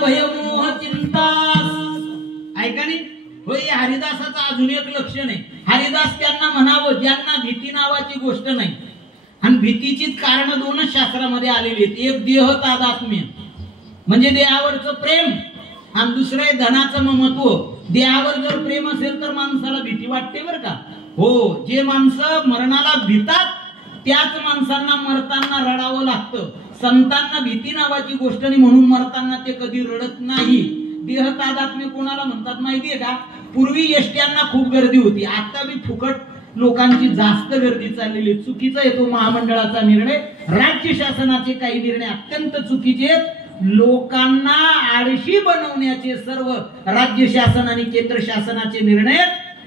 भयमोह चिंता ऐका नाही होय. हरिदासाचं अजून एक लक्षण आहे. हरिदास त्यांना म्हणावं ज्यांना भीती नावाची गोष्ट नाही. आणि भीतीची कारण दोनच शास्त्रामध्ये आलेली आहेत. एक देह तादात्म्य म्हणजे देहावरचं प्रेम आणि दुसरं आहे धनाचं ममत्व. देहावर जर प्रेम असेल तर माणसाला भीती वाटते बरं का. हो, जे माणसं मरणाला भीतात त्याच माणसांना मरताना रडावं लागतं. संतांना भीती नावाची गोष्ट नाही म्हणून मरताना ते कधी रडत नाही. देह तादात्म्य कोणाला म्हणतात माहितीये का? पूर्वी एसट्यांना खूप गर्दी होती, आता बी फुकट लोकांची जास्त गर्दी चाललेली. चुकीचा येतो महामंडळाचा निर्णय. राज्य शासनाचे काही निर्णय अत्यंत चुकीचे आहेत. लोकांना आळशी बनवण्याचे सर्व राज्य शासन आणि केंद्र शासनाचे निर्णय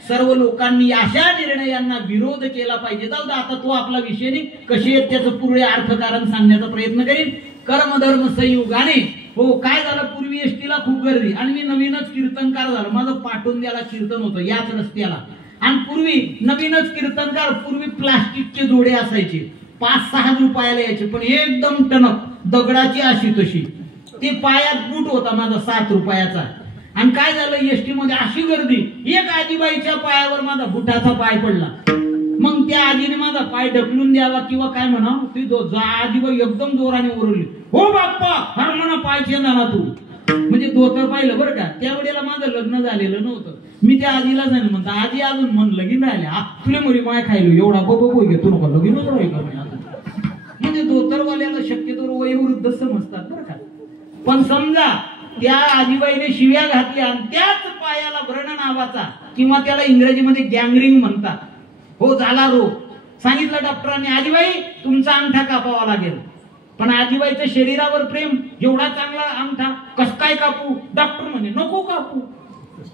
सर्व लोकांनी अशा निर्णयांना विरोध केला पाहिजे. जाऊ दे, आता तो आपला विषय नाही. कसे आहेत त्याचं पूर्ण अर्थकारण सांगण्याचा प्रयत्न करीन. कर्मधर्म संयोगाने हो काय झालं, पूर्वी एसटीला खूप गर्दी आणि मी नवीनच कीर्तनकार झालो. माझं पाटोंद्याला कीर्तन होतं याच रस्त्याला. आणि पूर्वी नवीनच कीर्तनकार, पूर्वी प्लास्टिकचे जोडे असायचे 5-6 रुपयाला यायचे, पण एकदम टणक दगडाची अशी तशी. ते पायात बूट होता माझा 7 रुपयाचा. आणि काय झालं, एसटी मध्ये अशी गर्दी, एक आजीबाईच्या पायावर माझा बुटाचा पाय पडला. मग त्या आजीने माझा पाय ढकलून द्यावा किंवा काय म्हणा, ती आजीबाई एकदम जोराने ओरडली, हो बाप्पा हर म्हणा पाय चेंदा ना तू. म्हणजे धोतर पाहिलं बरं का. त्यावेळेला माझं लग्न झालेलं नव्हतं. मी त्या आजीला जाणे म्हणतो, आजी अजून मन लगीन राहिले तुला मुली माय खायलो एवढा बघ घेतो नको लगीनच राहील. म्हणजे धोतरवाल्याला शक्यतो वयोवृद्ध समजतात बरं का. पण समजा त्या आजीबाईने शिव्या घातल्या आणि त्याच पायाला व्रण नावाचा किंवा त्याला इंग्रजीमध्ये गँगरिंग म्हणतात हो झाला रोग. सांगितलं डॉक्टरांनी, आजीबाई तुमचा अंगठा कापावा लागेल. पण आजीबाईच्या शरीरावर प्रेम, एवढा चांगला अंगठा कस काय कापू. डॉक्टर म्हणे नको कापू.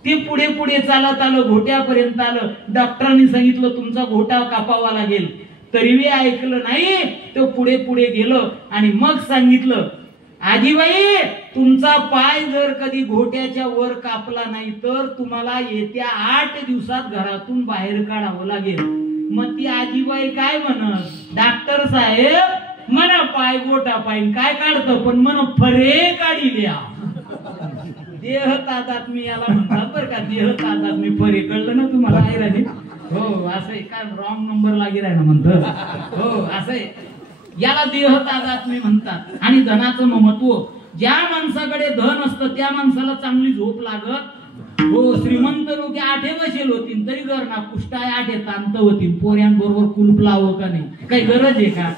ते पुढे पुढे चालत आलं, घोट्यापर्यंत आलं. डॉक्टरांनी सांगितलं तुमचा घोटा कापावा लागेल. तरी ऐकलं नाही. तो पुढे पुढे गेलं आणि मग सांगितलं, आजीबाई तुमचा पाय जर कधी घोट्याच्या वर कापला नाही तर तुम्हाला येत्या 8 दिवसात घरातून बाहेर काढावं लागेल. मग ती आजीबाई काय म्हणत, डॉक्टर साहेब मला पाय गोटा पाय काय काढतं पण मन फरे काढिल्या. देह तादात्म्य याला म्हणतात बरं का. देह तादात्म्य फरे कळलं ना तुम्हाला आहे. हो असं आहे काय, रॉंग नंबर लागे राही ना म्हणत. हो असं आहे, याला देह तादात्म्य म्हणतात. आणि धनाचं महत्व, ज्या माणसाकडे धन असतं त्या माणसाला चांगली झोप लागत. हो श्रीमंत लोक 8 बसेल होतील तरी जर ना कुष्टाय 8 तांत होतील. पोऱ्यांबरोबर कुलूप लावं का नाही, काही गरज आहे का.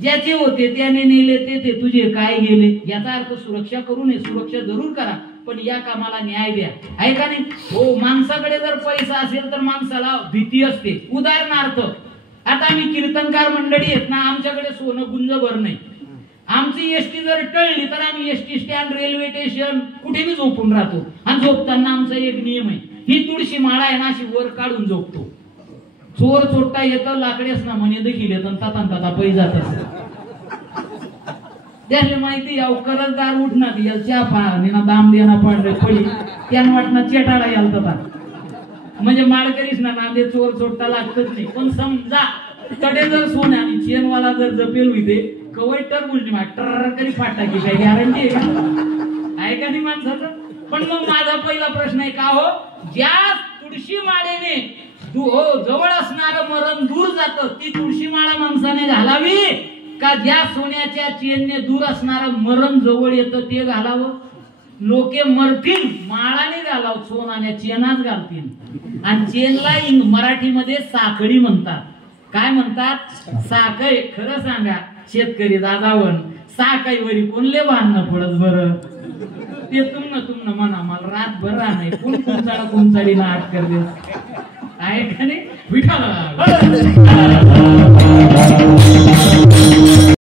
ज्याचे होते त्याने नेले ते तुझे काय गेले. याचा अर्थ सुरक्षा करू नये, सुरक्षा जरूर करा पण या कामाला न्याय द्या आहे का नाही. हो माणसाकडे जर पैसा असेल तर माणसाला भीती असते. उदाहरणार्थ आता आम्ही कीर्तनकार मंडळी आहेत ना, आमच्याकडे सोनं गुंजभर नाही. आमची एसटी जर टळली तर आम्ही एसटी स्टँड, रेल्वे स्टेशन कुठेही झोपून राहतो. आणि झोपताना आमचा एक नियम आहे, ही तुळशी माळा आहे ना अशी वर काढून झोपतो. चोर चोरटा येतं लाकडेच ना म्हणे देखील येतं ताता पै जात त्याला माहिती याव करजदार उठणार याला चहा पाणी ना दाम देना पडले पडी त्यानं वाटणं चेटाळा यालता. म्हणजे माळकरीच ना नांदे चोर चोरटा लागतच नाही. पण समजा कडे जर सोन्या आणि चेनवाला जर जपेल होते कवय टरबुल करी फाटा की काही गॅरंटी आहे का, आहे का नाही माणसाचं. पण मग माझा पहिला प्रश्न आहे का हो, ज्या तुळशी माळेने हो जवळ असणारं मरण दूर जातं ती तुळशी माळा माणसाने घालावी का ज्या सोन्याच्या चेनने दूर असणारं मरण जवळ येतं ते घालावं. लोके मरतील माळाने घालाव, सोनाने चेनाच घालतील. आणि चेनला मराठीमध्ये साखळी म्हणतात. काय म्हणतात, साखळी. खरं सांगा शेतकरी दादावन साखळीवरी कोणले बांधणं पडत बरं. ते तुमनं म्हणा मला रातभर राहणार कोण कोणचाळीला आठ कर दे आहे का नाही विठाला.